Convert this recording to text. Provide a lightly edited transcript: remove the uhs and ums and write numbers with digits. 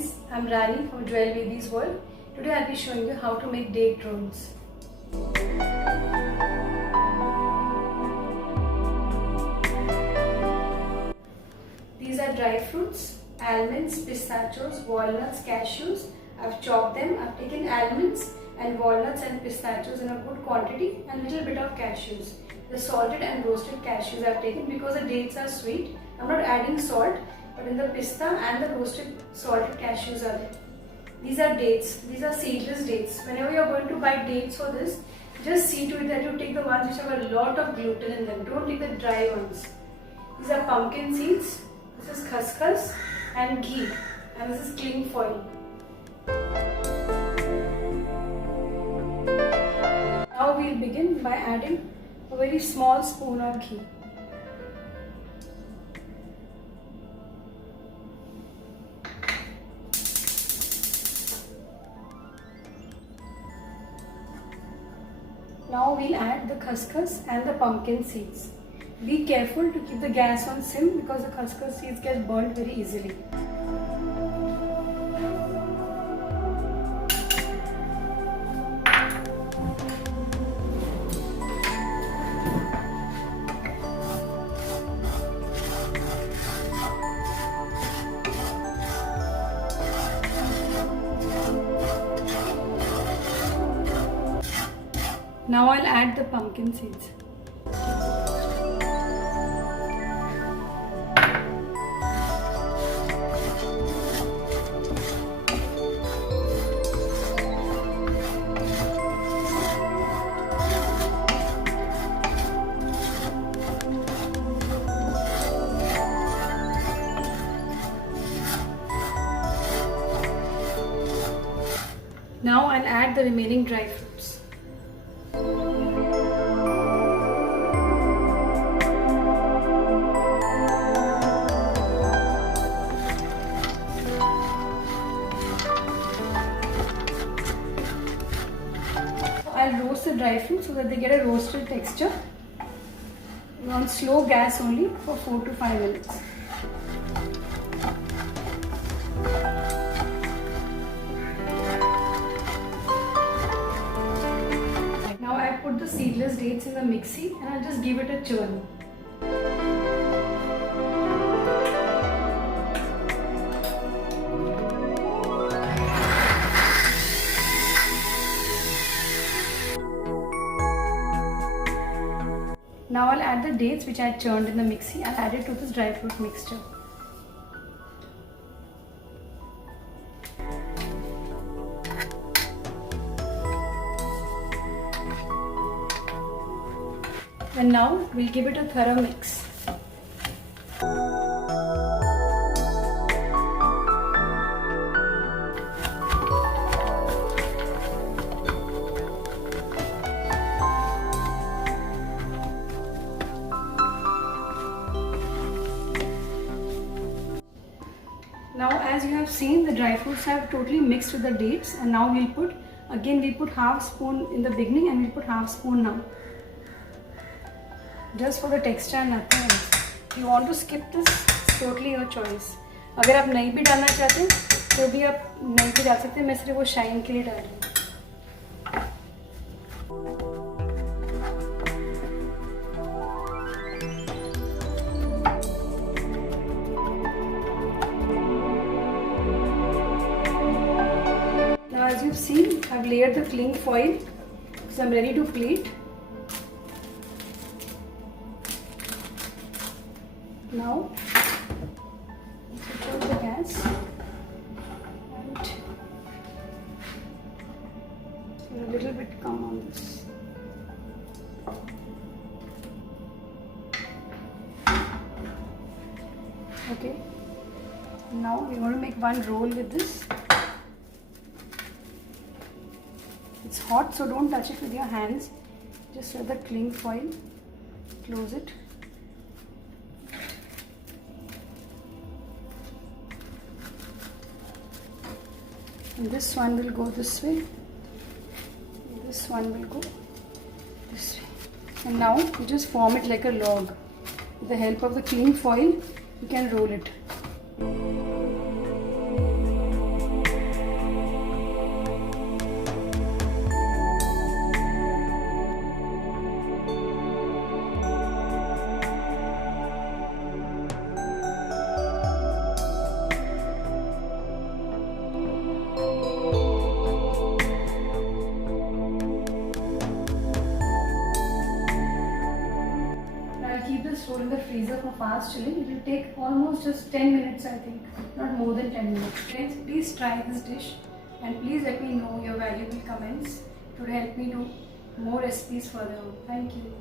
friends, I'm Rani from Joel Vedi's World. Today I'll be showing you how to make date rolls. These are dry fruits, almonds, pistachios, walnuts, cashews. I've chopped them. I've taken almonds and walnuts and pistachios in a good quantity and little bit of cashews. The salted and roasted cashews I've taken because the dates are sweet. I'm not adding salt, but in the pista and the roasted salted cashews are there. These are dates. These are seedless dates. Whenever you're going to buy dates for this, just see to it that you take the ones which have a lot of gluten in them. Don't take the dry ones. These are pumpkin seeds. This is khaskhas and ghee, and this is cling foil. Now we'll begin by adding a very small spoon of ghee. Now we'll add the khaskhas and the pumpkin seeds. Be careful to keep the gas on sim because the khaskhas seeds get burnt very easily. Now I'll add the pumpkin seeds. Now I'll add the remaining dry fruits. I'll roast the dry fruits so that they get a roasted texture. On slow gas only for 4 to 5 minutes. Now I put the seedless dates in the mixie and I'll just give it a churn. Now I'll add the dates which I churned in the mixie. I'll add it to this dry fruit mixture. And now we'll give it a thorough mix. Now as you have seen, the dry fruits have totally mixed with the dates, and now we'll put half spoon in the beginning and we'll put half spoon now. Just for the texture and nothing else. If you want to skip this, it's totally your choice. अगर आप नहीं भी डालना चाहते तो भी आप नहीं भी डाल सकते, मैं सिर्फ वो शाइन के लिए डाल रही हूँ. As you've seen, I've layered the cling foil, so I'm ready to plate. Now, switch off the gas and a little bit come on this. Okay, now we're going to make one roll with this. It's hot, so don't touch it with your hands. Just let the cling foil, close it. And this one will go this way. This one will go this way. And now you just form it like a log. With the help of the cling foil, you can roll it. fast chilling. It will take almost just 10 minutes, I think, not more than 10 minutes. Friends, please try this dish and please let me know your valuable comments. It would help me do more recipes further on. Thank you.